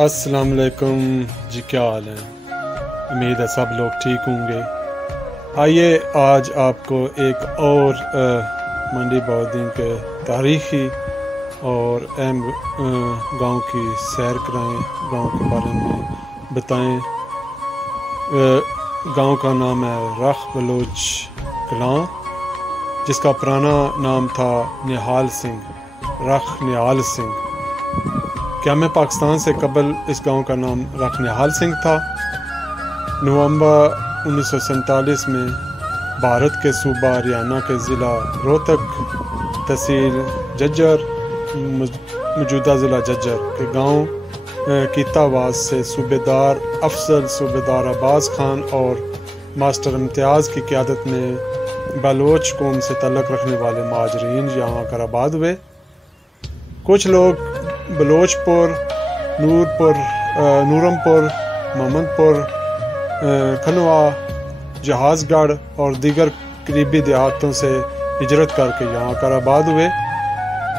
السلام علیکم جی، کیا حال ہے؟ امید ہے سب لوگ ٹھیک ہوں گے۔ آئیے آج آپ کو ایک اور منڈی بہاؤالدین کے تاریخی اور اہم گاؤں کی سیر کرائیں، گاؤں کے بارے میں بتائیں۔ گاؤں کا نام ہے رخ بلوچ کلاں، جس کا پرانا نام تھا نہال سنگھ، رخ نہال سنگھ۔ قیام پاکستان سے قبل اس گاؤں کا نام رخ نہال سنگھ تھا۔ نومبر 1947 میں بھارت کے صوبہ ہریانہ کے ضلع روہتک، تحصیل ججر، موجودہ ضلع ججر کے گاؤں کیتاواز سے صوبیدار افضل، صوبیدار عباس خان اور ماسٹر امتیاز کی قیادت میں بلوچ قوم سے تعلق رکھنے والے مہاجرین یہاں کر آباد ہوئے۔ کچھ لوگ بلوچ پور، نورم پور، محمد پور، کھنوا، جہاز گڑھ اور دیگر قریبی دیہاتوں سے ہجرت کر کے یہاں کر آباد ہوئے۔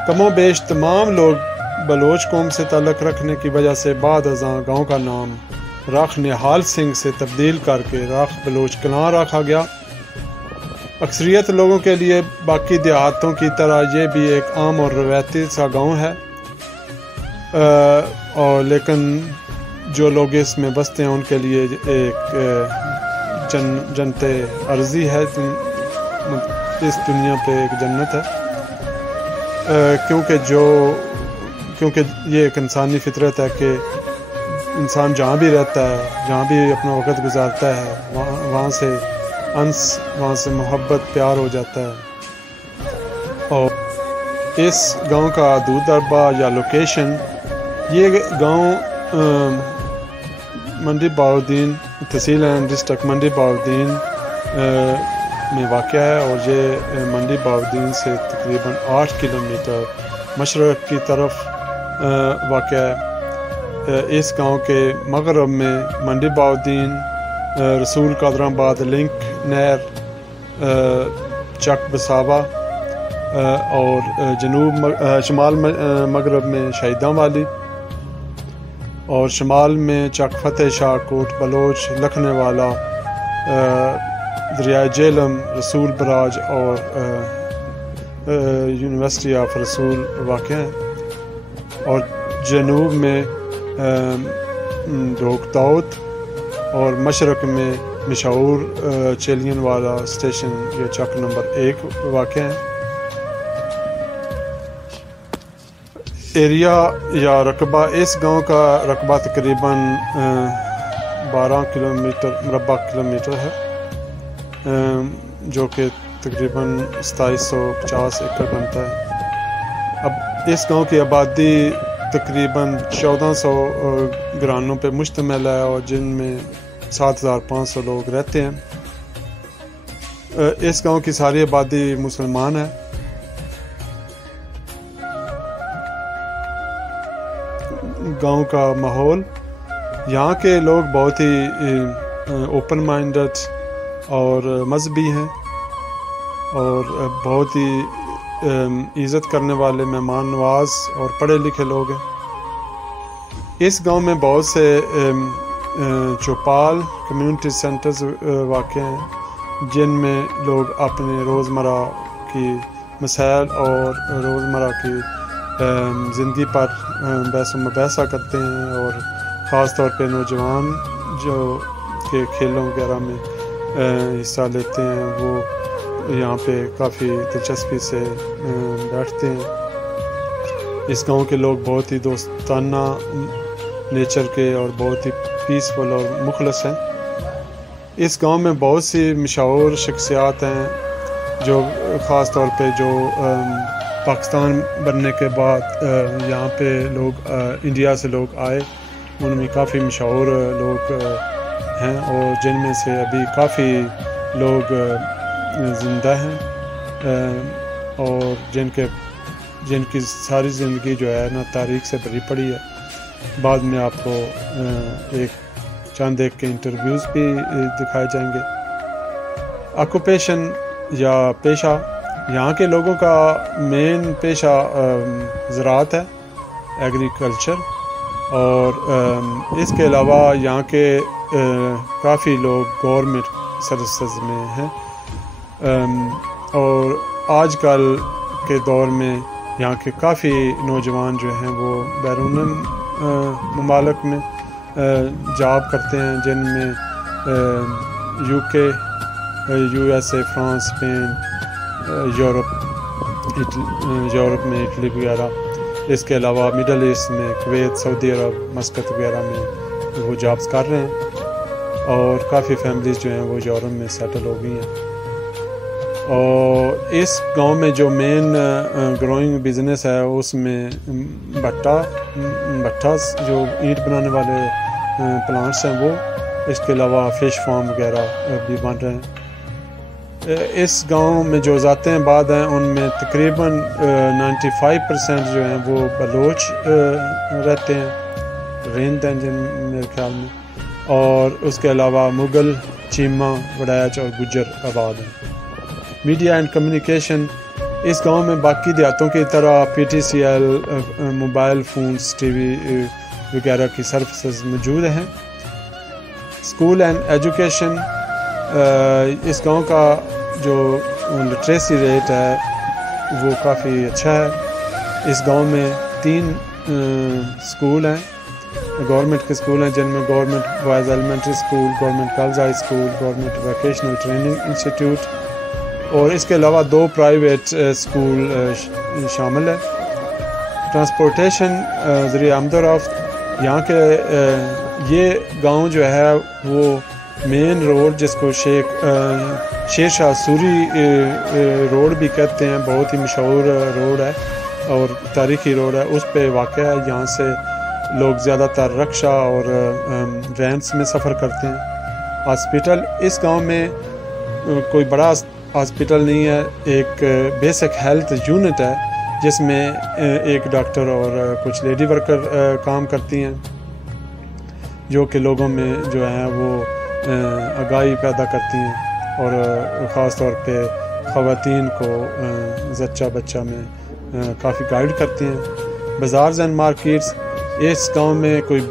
کم و بیش تمام لوگ بلوچ قوم سے تعلق رکھنے کی وجہ سے بعد ازاں گاؤں کا نام رخ نہال سنگھ سے تبدیل کر کے رخ بلوچ کلاں رکھا گیا۔ اکثریت لوگوں کے لیے باقی دیہاتوں کی طرح یہ بھی ایک عام اور روایتی سا گاؤں ہے، اور لیکن جو لوگ اس میں بستے ہیں ان کے لیے ایک جنت عرضی ہے، اس دنیا پہ ایک جنت ہے، کیونکہ یہ ایک انسانی فطرت ہے کہ انسان جہاں بھی رہتا ہے، جہاں بھی اپنا وقت گزارتا ہے، وہاں سے انس، وہاں سے محبت، پیار ہو جاتا ہے۔ اور اس گاؤں کا حدود اربا یا لوکیشن، یہ گاؤں منڈی بہاؤالدین، تحصیل اینڈ ڈسٹرکٹ منڈی بہاؤالدین میں واقع ہے، اور یہ منڈی بہاؤالدین سے تقریباً 8 کلومیٹر مشرق کی طرف واقع ہے۔ اس گاؤں کے مغرب میں منڈی بہاؤالدین، رسول قادر آباد لنک نہر، چک بساوا، اور شمال مغرب میں شہیداں والی، اور شمال میں چک فتح شاہ، کوٹ بلوچ، لکھنے والا، دریائے جہلم، رسول براج اور یونیورسٹی آف رسول واقع ہیں، اور جنوب میں ڈھوک داؤد، اور مشرق میں مشہور چیلین والا اسٹیشن، یہ چک نمبر 1 واقع ہے۔ ایریا یا رقبہ، اس گاؤں کا رقبہ تقریباً 12 مربع کلومیٹر ہے، جو کہ تقریباً 2750 ایکڑ بنتا ہے۔ اب اس گاؤں کی آبادی تقریباً 1400 گھرانوں پہ مشتمل ہے، اور جن میں 7500 لوگ رہتے ہیں۔ اس گاؤں کی ساری آبادی مسلمان ہے۔ گاؤں کا ماحول، یہاں کے لوگ بہت ہی اوپن مائنڈڈ اور مذہبی ہیں، اور بہت ہی عزت کرنے والے، مہمان نواز اور پڑھے لکھے لوگ ہیں۔ اس گاؤں میں بہت سے چوپال کمیونٹی سینٹرز واقع ہیں، جن میں لوگ اپنے روزمرہ کی مسائل اور روزمرہ کی زندگی پر بحث و مباحثہ کرتے ہیں، اور خاص طور پہ نوجوان جو کہ کھیلوں وغیرہ میں حصہ لیتے ہیں، وہ یہاں پہ کافی دلچسپی سے بیٹھتے ہیں۔ اس گاؤں کے لوگ بہت ہی دوستانہ نیچر کے اور بہت ہی پیسفل اور مخلص ہیں۔ اس گاؤں میں بہت سی مشہور شخصیات ہیں، جو خاص طور پہ جو پاکستان بننے کے بعد یہاں پہ لوگ، انڈیا سے لوگ آئے، ان میں کافی مشہور لوگ ہیں، اور جن میں سے ابھی کافی لوگ زندہ ہیں، اور جن کی ساری زندگی جو ہے نا تاریخ سے بھری پڑی ہے۔ بعد میں آپ کو چند ایک کے انٹرویوز بھی دکھائے جائیں گے۔ آکوپیشن یا پیشہ، یہاں کے لوگوں کا مین پیشہ زراعت ہے، ایگریکلچر، اور اس کے علاوہ یہاں کے کافی لوگ گورنمنٹ سروسز میں ہیں، اور آج کل کے دور میں یہاں کے کافی نوجوان جو ہیں وہ بیرون ممالک میں جاب کرتے ہیں، جن میں UK، USA، France, Spain, Europe میں اٹلی وغیرہ، اس کے علاوہ مڈل ایسٹ میں کویت، سعودی عرب، مسقط وغیرہ میں وہ جابس کر رہے ہیں، اور کافی فیملیز جو ہیں وہ یورپ میں سیٹل ہو گئی ہیں۔ اور اس گاؤں میں جو مین گروئنگ بزنس ہے اس میں بھٹا جو اینٹ بنانے والے پلانٹس ہیں وہ، اس کے علاوہ فش فارم وغیرہ بھی بن رہے ہیں۔ اس گاؤں میں جو ذاتیں آباد ہیں ان میں تقریباً 95% جو ہیں وہ بلوچ رہتے ہیں، رند ہیں جن میرے خیال میں، اور اس کے علاوہ مغل، چیمہ، وڑیچ اور گجر آباد ہیں۔ میڈیا اینڈ کمیونیکیشن، اس گاؤں میں باقی دیہاتوں کی طرح PTCL، mobile phones, T V وغیرہ کی سروسز موجود ہیں۔ اسکول اینڈ ایجوکیشن، اس گاؤں کا جو لٹریسی ریٹ ہے وہ کافی اچھا ہے۔ اس گاؤں میں 3 اسکول ہیں، گورنمنٹ کے اسکول ہیں، جن میں government boys elementary school, government girls high school, government vocational training institute, اور اس کے علاوہ 2 پرائیویٹ اسکول شامل ہیں۔ ٹرانسپورٹیشن، ذریعہ آمد و رفت، یہاں کے یہ گاؤں جو ہے وہ مین روڈ جس کو شیر شاہ سوری روڈ بھی کہتے ہیں، بہت ہی مشہور روڈ ہے اور تاریخی روڈ ہے، اس پہ واقع ہے۔ یہاں سے لوگ زیادہ تر رکشہ اور وینس میں سفر کرتے ہیں۔ ہاسپٹل، اس گاؤں میں کوئی بڑا ہاسپٹل نہیں ہے، ایک بیسک ہیلتھ یونٹ ہے جس میں ایک ڈاکٹر اور کچھ لیڈی ورکر کام کرتی ہیں، جو کہ لوگوں میں جو ہیں وہ آگاہی پیدا کرتی ہیں، اور خاص طور پہ خواتین کو زچہ بچہ میں کافی گائیڈ کرتی ہیں۔ بازارز اینڈ مارکیٹس، اس گاؤں میں کوئی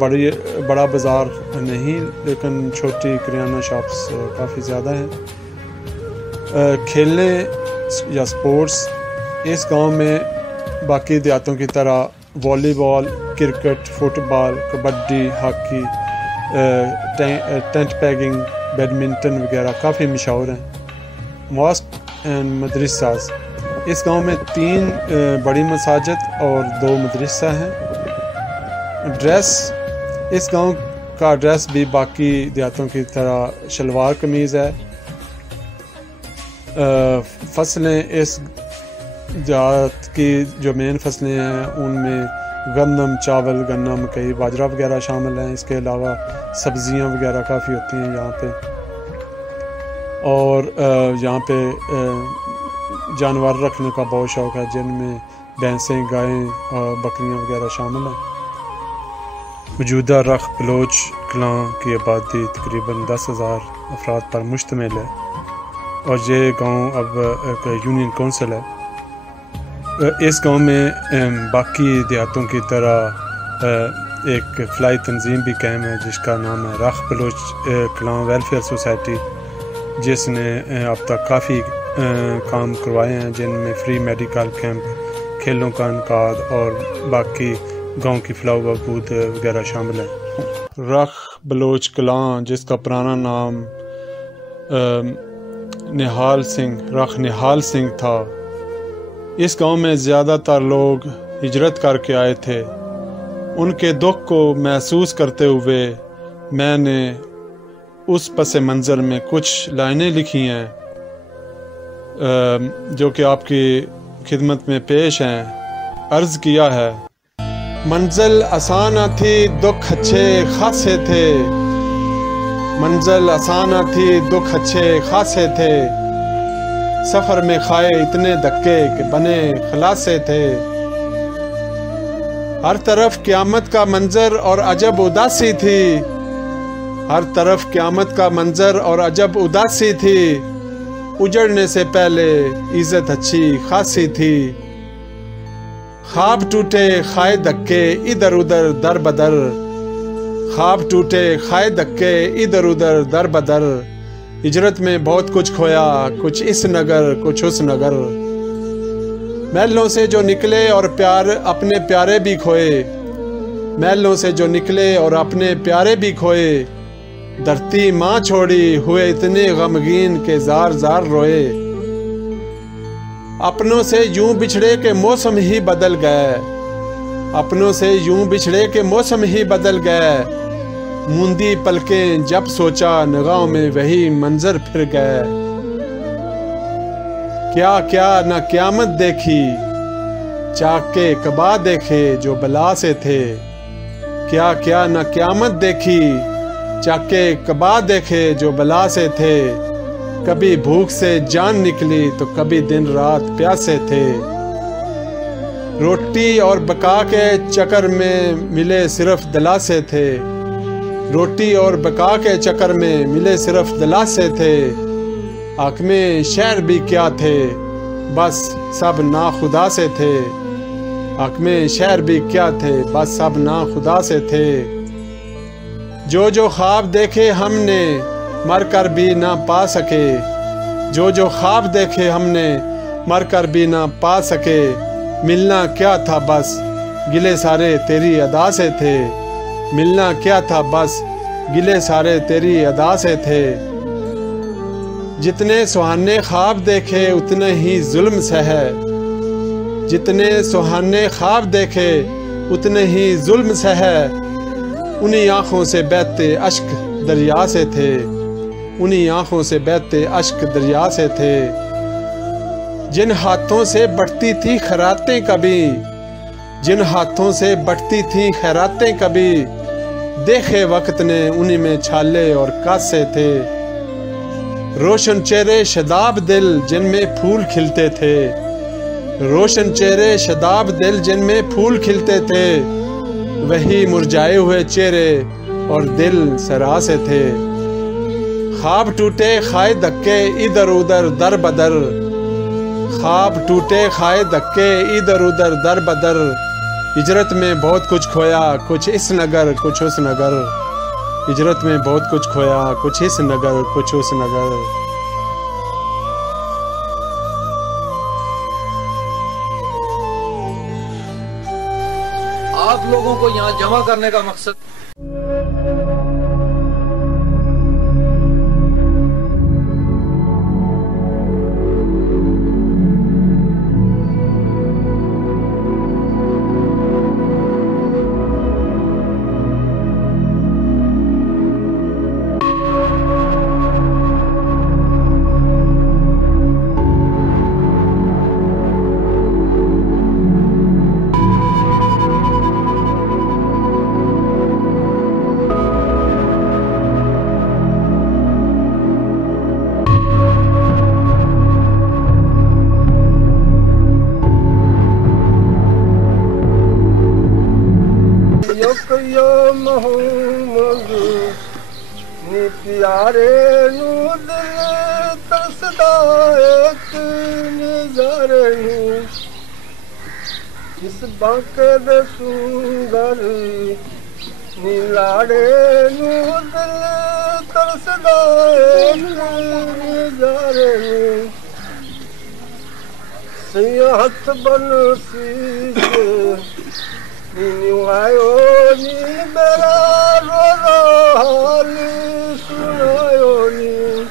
بڑا بازار نہیں، لیکن چھوٹی کریانہ شاپس کافی زیادہ ہیں۔ کھیلنے یا سپورٹس، اس گاؤں میں باقی دیہاتوں کی طرح والی بال، کرکٹ، فٹ بال، کبڈی، ہاکی، ٹینٹ پیگنگ، بیڈمنٹن وغیرہ کافی مشہور ہیں۔ ماسک اینڈ مدرساز، اس گاؤں میں 3 بڑی مساجد اور 2 مدرسہ ہیں۔ ڈریس، اس گاؤں کا ڈریس بھی باقی دیہاتوں کی طرح شلوار قمیض ہے۔ فصلیں، اس دیہات کی جو مین فصلیں ہیں ان میں گندم، چاول، گنا، مکئی، باجرہ وغیرہ شامل ہیں۔ اس کے علاوہ سبزیاں وغیرہ کافی ہوتی ہیں یہاں پہ، اور یہاں پہ جانور رکھنے کا بہت شوق ہے، جن میں بھینسیں، گائیں، بکریاں وغیرہ شامل ہیں۔ موجودہ رخ بلوچ کلاں کی آبادی تقریباً 10,000 افراد پر مشتمل ہے، اور یہ گاؤں اب ایک یونین کونسل ہے۔ اس گاؤں میں باقی دیہاتوں کی طرح ایک فلاحی تنظیم بھی قائم ہے جس کا نام ہے رخ بلوچ کلاں ویلفیئر سوسائٹی، جس نے اب تک کافی کام کروائے ہیں، جن میں فری میڈیکل کیمپ، کھیلوں کا انعقاد اور باقی گاؤں کی فلاح و بہبود وغیرہ شامل ہیں۔ رخ بلوچ کلاں، جس کا پرانا نام رخ نہال سنگھ تھا، اس گاؤں میں زیادہ تر لوگ ہجرت کر کے آئے تھے۔ ان کے دکھ کو محسوس کرتے ہوئے میں نے اس پس منظر میں کچھ لائنیں لکھی ہیں جو کہ آپ کی خدمت میں پیش ہیں۔ عرض کیا ہے: منزل آسان نہ تھی، دکھ اچھے خاصے تھے، منزل آسان نہ تھی، دکھ اچھے خاصے تھے، سفر میں کھائے اتنے دھکے کہ بنے خلاصے تھے، ہر طرف قیامت کا منظر اور عجب اداسی تھی، ہر طرف قیامت کا منظر اور عجب اداسی تھی، اجڑنے سے پہلے عزت اچھی خاصی تھی، خواب ٹوٹے خائے دھکے ادھر ادھر در بدر، خواب ٹوٹے خائے دھکے ادھر ادھر در بدر، ہجرت میں بہت کچھ کھویا، کچھ اس نگر کچھ اس نگر، محلوں سے جو نکلے اور پیار اپنے پیارے بھی کھوئے، محلوں سے جو نکلے اور اپنے پیارے بھی کھوئے، دھرتی ماں چھوڑی ہوئے اتنے غمگین کہ زار زار روئے، اپنوں سے یوں بچھڑے کہ موسم ہی بدل گئے، اپنوں سے یوں بچھڑے کہ موسم ہی بدل گئے، موندی پلکیں جب سوچا نگاہوں میں وہی منظر پھر گئے، کیا کیا نہ قیامت دیکھی چاک کے کبا دیکھے جو بلا سے تھے، کیا کیا نہ قیامت دیکھی چاک کے کبا دیکھے جو بلا سے تھے، کبھی بھوک سے جان نکلی تو کبھی دن رات پیاسے تھے، روٹی اور بقا کے چکر میں ملے صرف دلاسے تھے، روٹی اور بقا کے چکر میں ملے صرف دلاسے تھے، حاکم شہر بھی کیا تھے بس سب ناخدا سے تھے، حاکم شہر بھی کیا تھے بس سب ناخدا سے تھے، جو خواب دیکھے ہم نے مر کر بھی نہ پا سکے، جو خواب دیکھے ہم نے مر کر بھی نہ پا سکے، ملنا کیا تھا بس گلے سارے تیری ادا سے تھے، ملنا کیا تھا بس گلے سارے تیری ادا سے تھے، جتنے سہانے خواب دیکھے اتنے ہی ظلم سہے، جتنے سہانے خواب دیکھے اتنے ہی ظلم سہے، انہی آنکھوں سے بہتے اشک دریا سے تھے، انہی آنکھوں سے بہتے اشک دریا سے تھے، جن ہاتھوں سے بڑھتی تھی خیراتیں کبھی، جن ہاتھوں سے بڑھتی تھی خیراتیں کبھی، دیکھے وقت نے انہی میں چھالے اور کاسے تھے، روشن چہرے شاداب دل جن میں پھول کھلتے تھے، روشن چہرے شاداب دل جن میں پھول کھلتے تھے، وہی مرجھائے ہوئے چہرے اور دل سرا سے تھے، خواب ٹوٹے خائے دھکے ادھر ادھر در بدر، خواب ٹوٹے خائے دھکے ادھر ادھر در بدر، ہجرت میں بہت کچھ کھویا کچھ اس نگر کچھ اس نگر، ہجرت میں بہت کچھ کھویا کچھ اس نگر کچھ اس نگر۔ آپ لوگوں کو یہاں جمع کرنے کا مقصد محمد نی پیارے نو دل ترسدا ایک نظارے نو، اس باقے دے سنگر نی لاڑے نو دل ترسدا ایک نظارے نو، سیاحت بنسی سے نیوایو نی میرا رو رو حال سنایو نی،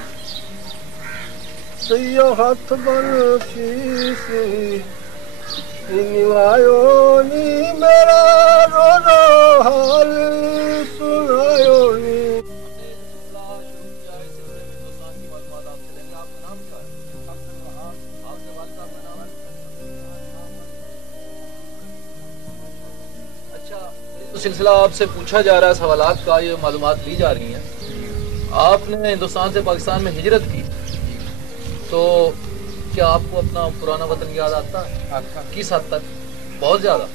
سیاحت بنسی سے نیوایو نی میرا رو رو حال سنایو نی۔ سلسلہ آپ سے پوچھا جا رہا ہے، سوالات کا یہ معلومات لی جا رہی ہیں، آپ نے ہندوستان سے پاکستان میں ہجرت کی تو کیا آپ کو اپنا پرانا وطن یاد آتا ہے؟ کس حد تک؟ بہت زیادہ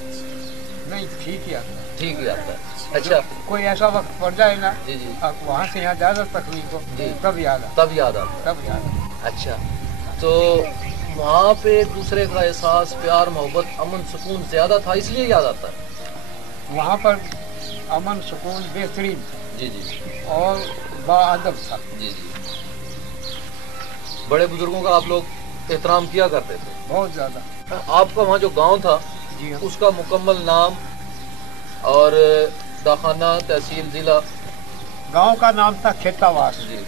نہیں، ٹھیک ہی آتا ہے، ٹھیک ہی آتا ہے۔ اچھا، کوئی ایسا وقت پڑ جائے نا جی جی آپ وہاں سے یہاں زیادہ تکلیف ہو جی تب یاد آتا تب یاد آتا ہے۔ تب یاد آتا۔ اچھا، تو وہاں پہ ایک دوسرے کا احساس، پیار، محبت، امن، سکون زیادہ تھا، اس لیے یاد آتا ہے؟ وہاں پر امن سکون بہترین جی جی اور باادب تھا. جی جی. بڑے بزرگوں کا آپ لوگ احترام کیا کرتے تھے؟ بہت زیادہ. آپ کا وہاں جو گاؤں تھا جی ہاں. اس کا مکمل نام اور داخانہ، تحصیل، ضلع؟ گاؤں کا نام تھا کھیتاواس جی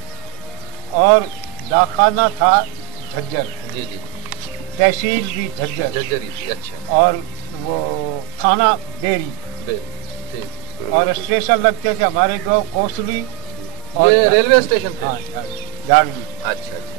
اور داخانہ تھا جھجر، جی جی. تحصیل بھی جھجر، جھجری تھی. اچھا. اور وہ تھانہ بیری، ٹھیک. اور اسٹیشن لگتے تھے ہمارے دو کوسلی اور یہ ریلوے اسٹیشن تھے؟ ہاں جھاڑوی. اچھا اچھا.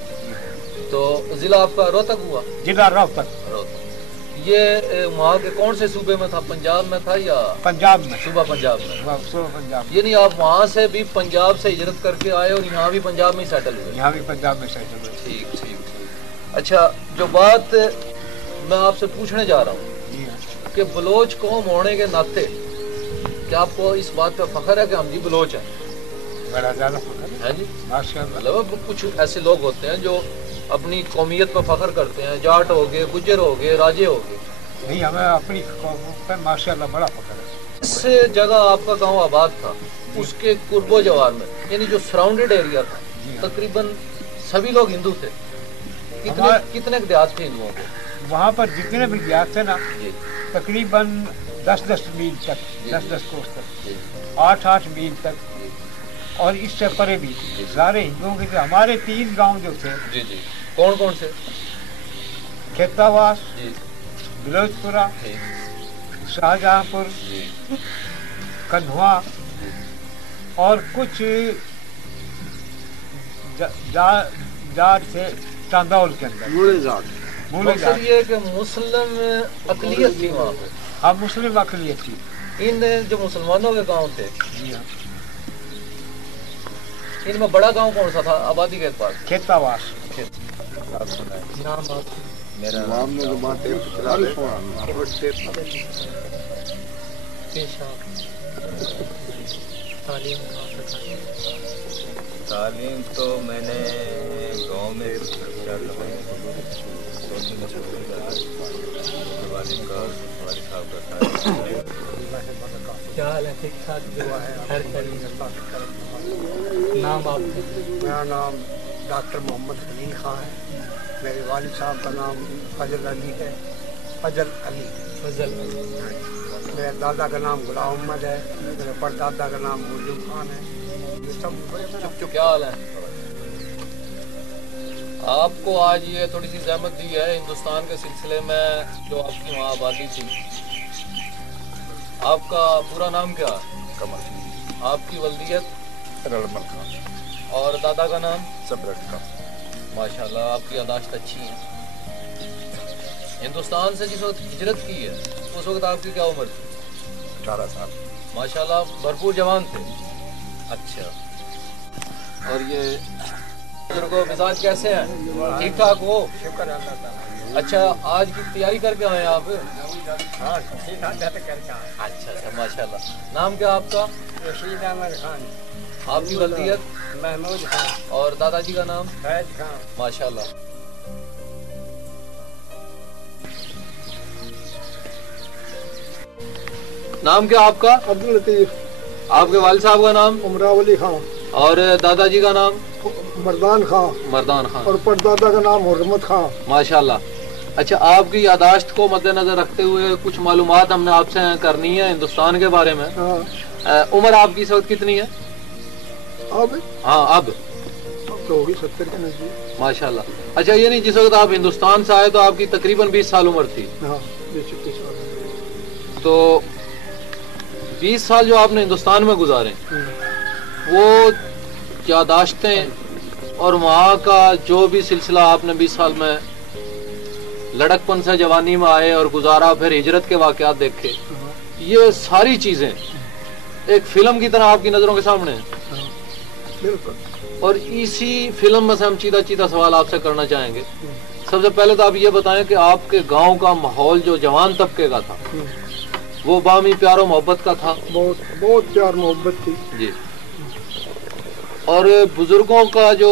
تو ضلع آپ کا روہتک ہوا؟ ضلع روہتک. روہتک. یہ وہاں کے کون سے صوبے میں تھا؟ پنجاب میں تھا یا پنجاب میں؟ صوبہ پنجاب میں. صوبہ پنجاب. یعنی آپ وہاں سے بھی پنجاب سے ہجرت کر کے آئے اور یہاں بھی پنجاب میں ہی سیٹل ہوئے؟ یہاں بھی پنجاب میں سیٹل ہوئے. ٹھیک ٹھیک ٹھیک. اچھا، جو بات میں آپ سے پوچھنے جا رہا ہوں جی ہاں. کہ بلوچ قوم ہونے کے ناطے کیا آپ کو اس بات پہ فخر ہے کہ ہم جی بلوچ ہیں؟ بڑا زیادہ فخر ہے جی. ماشاء اللہ. مطلب کچھ ایسے لوگ ہوتے ہیں جو اپنی قومیت پہ فخر کرتے ہیں، جاٹ ہو گئے، گجر ہو گئے، راجے ہو گئے. نہیں، ہمیں اپنی قوم پہ ماشاء اللہ بڑا فخر ہے. اس جگہ آپ کا گاؤں آباد تھا، اس کے قرب و جوار میں یعنی جو سراؤنڈڈ ایریا تھا تقریباً سبھی لوگ ہندو تھے. کتنے دیہات تھے ہندوؤں کے وہاں پر؟ جتنے بھی دیہات تھے نا جی تقریباً 10 میل تک، 10 کوس تک، جی 8 میل تک، اور اس سے پرے بھی سارے ہندوؤں کے تھے. ہمارے 3 گاؤں جو تھے. جی جی. کون کون سے؟ کھیتاواس، جی بلوچ پورہ، جی شاہجہاں پور، جی کنھوا، اور کچھ جات تھے چاندول کے اندر. بوڑھے جاٹ. بولے مقصد یہ ہے کہ مسلم اقلیت تھی وہاں پہ. ہاں، مسلم اقلیت تھی. ان جو مسلمانوں کے گاؤں تھے جی ہاں. ان میں بڑا گاؤں کون سا تھا آبادی کے اعتبار سے؟ کھیتاواس. نام آپ؟ میرا نام تعلیم تو میں نے گاؤں میں والد صاحب کا کیا حال ہے؟ ٹھیک ٹھاک جو ہے. خیر نام آپ کا؟ میرا نام ڈاکٹر محمد خلیل خان ہے. میرے والد صاحب کا نام فضل علی ہے. فضل علی. فضل. میرے دادا کا نام غلام محمد ہے. میرے پردادا کا نام مرجم خان ہے. یہ سب کیا حال ہے؟ آپ کو آج یہ تھوڑی سی زحمت دی ہے ہندوستان کے سلسلے میں جو آپ کی وہاں آبادی تھی. آپ کا پورا نام کیا ہے؟ کمر. آپ کی ولدیت؟ رڑمل خان. اور دادا کا نام؟ سبرٹ خان. ماشاءاللہ آپ کی یاداشت اچھی ہے. ہندوستان سے جس وقت ہجرت کی ہے اس وقت آپ کی کیا عمر تھی؟ 18 سال. ماشاءاللہ بھرپور جوان تھے. اچھا. اور یہ بزرگوں مزاج کیسے ہیں؟ ٹھیک ٹھاک ہو؟ شکر اللہ تعالیٰ. اچھا، آج کی تیاری کر کے آئے ہیں آپ؟ ہاں ٹھیک ٹھاک کر کے آئے. اچھا اچھا ماشاءاللہ. نام کیا آپ کا؟ رشید احمد خان. آپ کی ولدیت؟ محمود خان. اور دادا جی کا نام؟ فیض خان. ماشاءاللہ. نام کیا آپ کا؟ عبداللطیف. آپ کے والد صاحب کا نام؟ عمراولی خان. اور دادا جی کا نام؟ مردان خان. مردان خان. اور پردادا کا نام حرمت خان. ماشاءاللہ. اچھا، آپ کی یاداشت کو مد نظر رکھتے ہوئے کچھ معلومات ہم نے آپ سے کرنی ہے ہندوستان کے بارے میں. عمر آپ کی اس وقت کتنی ہے؟ اب ہاں اب تو ہوگی 70 کے نزدیک. ماشاءاللہ. اچھا، یہ نہیں جس وقت آپ ہندوستان سے آئے تو آپ کی تقریباً 20 سال عمر تھی. ہاں 20 سال. تو 20 سال جو آپ نے ہندوستان میں گزارے وہ یاداشتیں اور وہاں کا جو بھی سلسلہ آپ نے 20 سال میں لڑکپن سے جوانی میں آئے اور گزارا، پھر ہجرت کے واقعات دیکھے، یہ ساری چیزیں ایک فلم کی طرح آپ کی نظروں کے سامنے ہیں. بالکل. اور اسی فلم میں سے ہم چیدہ سوال آپ سے کرنا چاہیں گے. سب سے پہلے تو آپ یہ بتائیں کہ آپ کے گاؤں کا ماحول جو جوان طبقے کا تھا وہ باہمی پیار و محبت کا تھا؟ بہت پیار محبت تھی. جی. اور بزرگوں کا جو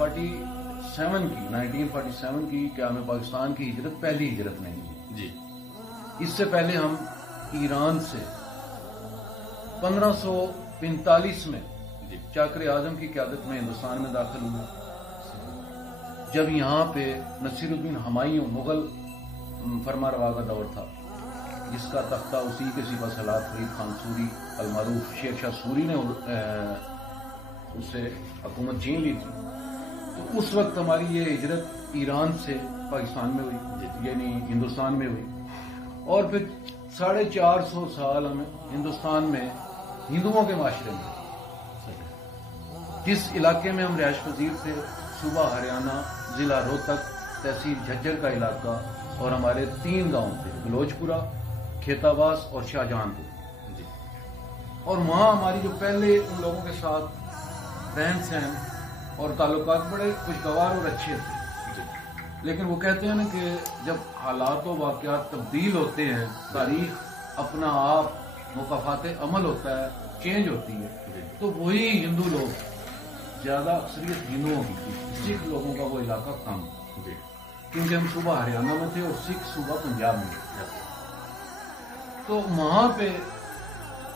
40 1947 کی قیام پاکستان کی ہجرت پہلی ہجرت نہیں ہے جی. اس سے پہلے ہم ایران سے 1545 میں چاکر اعظم کی قیادت میں ہندوستان میں داخل ہوئے. جب یہاں پہ نصیر الدین ہمایوں مغل فرما روا کا دور تھا، جس کا تختہ اسی کے سپہ سالار فرید خان سوری المعروف شیر شاہ سوری نے اس سے حکومت چھین لی تھی. تو اس وقت ہماری یہ ہجرت ایران سے پاکستان میں ہوئی، یعنی ہندوستان میں ہوئی. اور پھر 450 سال ہم ہندوستان میں ہندوؤں کے معاشرے میں، جس علاقے میں ہم رہائش پذیر تھے، صوبہ ہریانہ، ضلع روہتک، تحصیل جھجر کا علاقہ، اور ہمارے 3 گاؤں تھے، بلوچ پورہ، کھیتاواس اور شاہجہان پور. اور وہاں ہماری جو پہلے ان لوگوں کے ساتھ رہن سہن اور تعلقات بڑے خوشگوار اور اچھے تھے. لیکن وہ کہتے ہیں نا کہ جب حالات و واقعات تبدیل ہوتے ہیں، تاریخ اپنا آپ مقافات عمل ہوتا ہے، چینج ہوتی ہے، تو وہی ہندو لوگ، زیادہ اکثریت ہندوؤں کی تھی، سکھ لوگوں کا وہ علاقہ کم، کیونکہ ہم صوبہ ہریانہ میں تھے اور سکھ صوبہ پنجاب میں تھے. تو وہاں پہ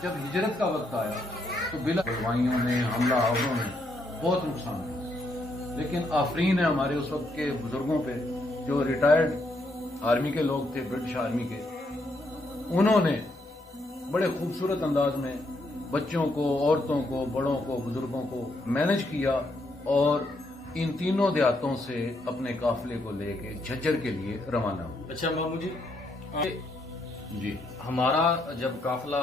جب ہجرت کا وقت آیا تو بلا بلوائیوں نے، حملہ آوروں نے بہت نقصان کیا. لیکن آفرین ہے ہمارے اس وقت کے بزرگوں پہ، جو ریٹائرڈ آرمی کے لوگ تھے، برٹش آرمی کے، انہوں نے بڑے خوبصورت انداز میں بچوں کو، عورتوں کو، بڑوں کو، بزرگوں کو مینج کیا اور ان تینوں دیہاتوں سے اپنے قافلے کو لے کے جھجر کے لیے روانہ ہوا. اچھا مامو جی، ہمارا جب قافلہ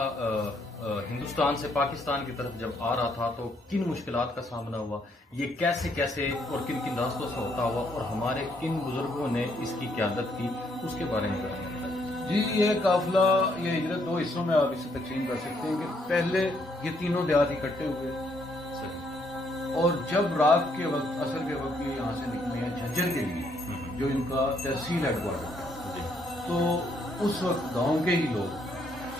ہندوستان سے پاکستان کی طرف جب آ رہا تھا تو کن مشکلات کا سامنا ہوا، یہ کیسے کیسے اور کن کن راستوں سے ہوتا ہوا، اور ہمارے کن بزرگوں نے اس کی قیادت کی، اس کے بارے میں بتائیں. جی، یہ قافلہ، یہ ہجرت 2 حصوں میں آپ اسے تقسیم کر سکتے ہیں کہ پہلے یہ تینوں دیہات اکٹھے ہوئے، اور جب رات کے وقت، عصر کے وقت یہ یہاں سے نکلے ہیں جھجر کے لیے، جو ان کا تحصیل ہیڈ کوارٹر ہے. تو اس وقت گاؤں کے ہی لوگ،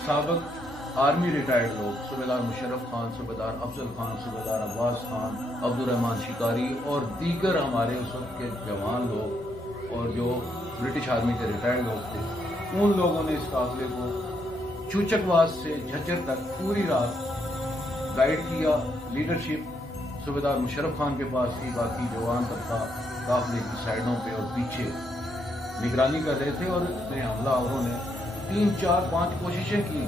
سابق آرمی ریٹائرڈ لوگ، صوبیدار مشرف خان، صوبیدار افضل خان، صوبیدار عباس خان، عبد الرحمان شکاری اور دیگر ہمارے اس وقت کے جوان لوگ، اور جو برٹش آرمی کے ریٹائرڈ لوگ تھے، ان لوگوں نے اس قافلے کو چوچکواس سے جھجر تک پوری رات گائیڈ کیا. لیڈرشپ صوبیدار مشرف خان کے پاس تھی، باقی جوان طبقہ قافلے کی سائڈوں پہ اور پیچھے نگرانی کر رہے تھے. اور اتنے حملہ آوروں نے 3 4 5 کوششیں کی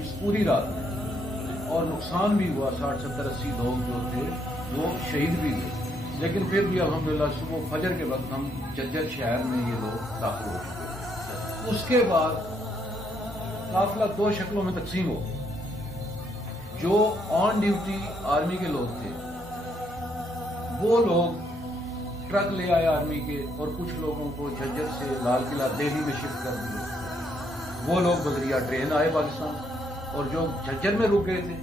اس پوری رات میں، اور نقصان بھی ہوا. 60 70 80 لوگ جو تھے وہ شہید بھی ہوئے. لیکن پھر بھی الحمدللہ صبح فجر کے وقت ہم جھجر شہر میں یہ لوگ داخل ہو چکے. اس کے بعد قافلہ 2 شکلوں میں تقسیم ہو. جو آن ڈیوٹی آرمی کے لوگ تھے وہ لوگ ٹرک لے آئے آرمی کے، اور کچھ لوگوں کو جھجر سے لال قلعہ دہلی میں شفٹ کر دیے. وہ لوگ بذریعہ ٹرین آئے پاکستان، اور جو جھجر میں رک گئے تھے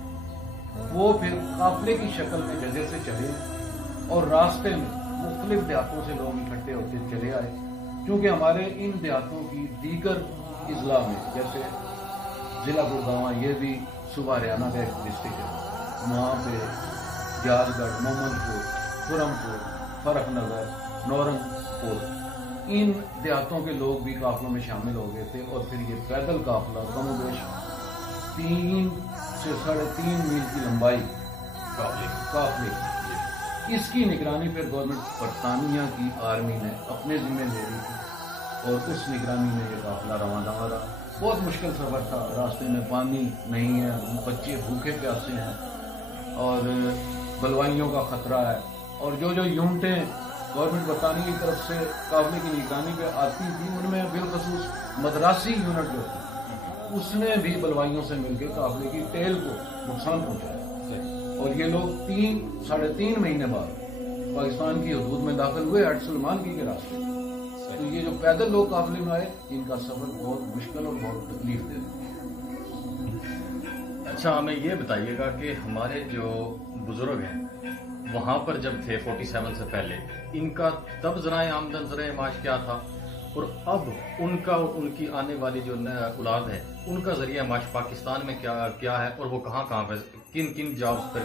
وہ پھر قافلے کی شکل میں جھجر سے چلے، اور راستے میں مختلف دیہاتوں سے لوگ اکٹھے ہوتے چلے آئے. کیونکہ ہمارے ان دیہاتوں کی دیگر اضلاع میں، جیسے ضلع گڑگاؤں، یہ بھی صوبہ ہریانہ کا ایک ڈسٹرکٹ ہے، وہاں پہ جاز گڑھ، محمد پور، خرم پور، فرخ نگر، نورنگ پور، ان دیہاتوں کے لوگ بھی قافلوں میں شامل ہو گئے تھے. اور پھر یہ پیدل قافلہ کم و بیش 3 سے 3.5 میل کی لمبائی قافلے کی، اس کی نگرانی پھر گورنمنٹ برطانیہ کی آرمی نے اپنے ذمہ لے لی تھی، اور اس نگرانی میں یہ قافلہ روانہ رہا. بہت مشکل سفر تھا. راستے میں پانی نہیں ہے، بچے بھوکے پیاسے ہیں، اور بلوائیوں کا خطرہ ہے. اور جو یونٹیں گورنمنٹ برطانیہ کی طرف سے قافلے کی نگرانی پہ آتی تھی، ان میں بالخصوص مدراسی یونٹ جو تھی، اس نے بھی بلوائیوں سے مل کے قافلے کی ٹیل کو نقصان پہنچایا. اور یہ لوگ 3.5 مہینے بعد پاکستان کی حدود میں داخل ہوئے ایٹ سلمان کی کے راستے. تو یہ جو پیدل لوگ قافلے میں آئے، ان کا سفر بہت مشکل اور بہت تکلیف دہ. اچھا، ہمیں یہ بتائیے گا کہ ہمارے جو بزرگ ہیں وہاں پر جب تھے 47 سے پہلے، ان کا تب ذرائع آمدن، ذرائع معاش کیا تھا، اور اب ان کا اور ان کی آنے والی جو اولاد ہے ان کا ذریعہ معاش پاکستان میں کیا ہے، اور وہ کہاں پہ، کن کن جابس پر،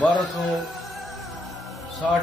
1260